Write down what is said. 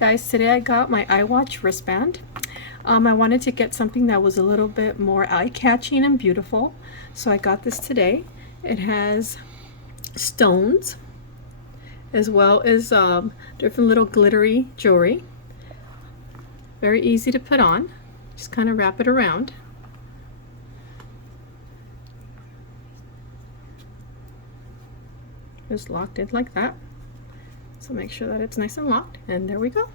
guys, today I got my iWatch wristband. I wanted to get something that was a little bit more eye-catching and beautiful, so I got this today. It has stones as well as different little glittery jewelry. Very easy to put on. Just kind of wrap it around. Just locked in like that. So make sure that it's nice and locked, and there we go.